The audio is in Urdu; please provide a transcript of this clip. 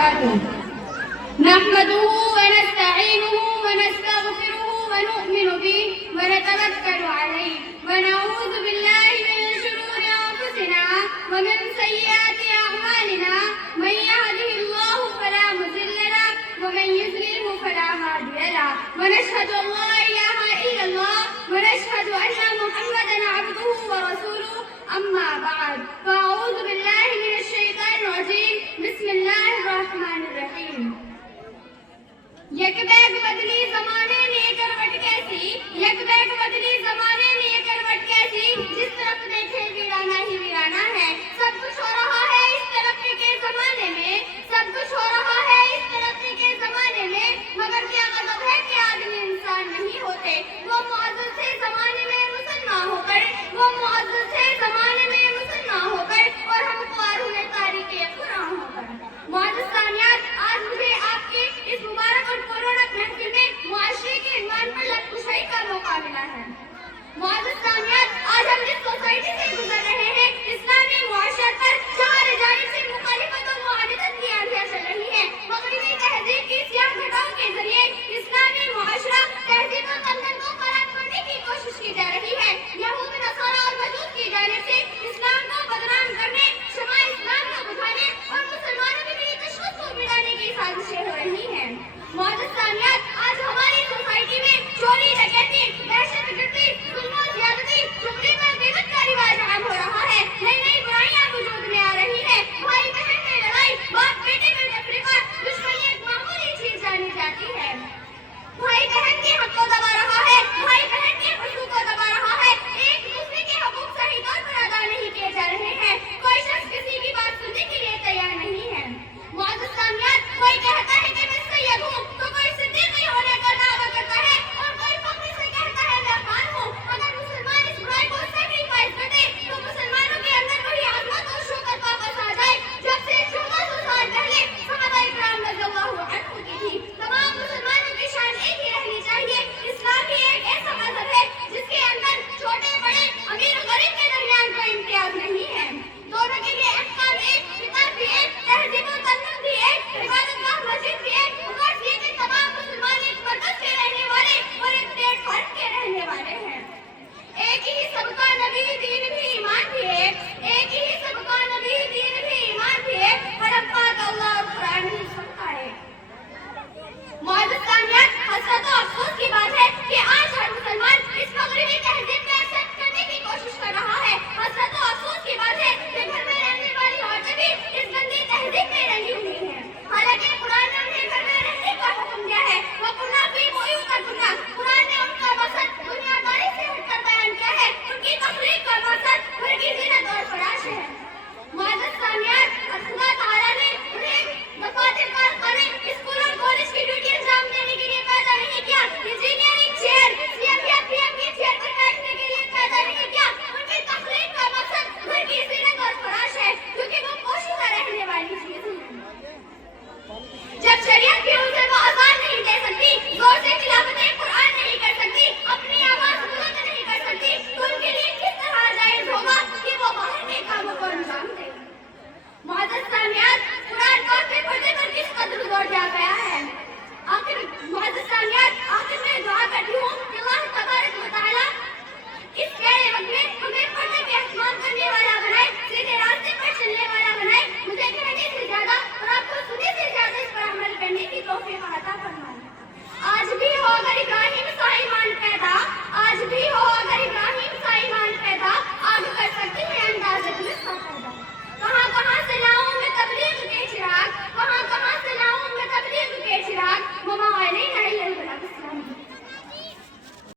وبركاته. نحمده ونستعينه ونستغفره ونؤمن به ونتوكل عليه ونعوذ بالله من شرور أنفسنا ومن سيئات أعمالنا. من يهده الله فلا مضل له ومن يضلله فلا هادي له. ونشهد أن لا إله إلا الله ونشهد أن محمدا عبده ورسوله. أما بعد فأعوذ بالله من الشيطان الرجيم. بسم الله الرحمن الرحيم. یک بیگ بدلی زمانے نے کروٹ کیسی، یک بیگ بدلی زمانے نے کروٹ کیسی، جس طرف دیکھے ویرانہ ہی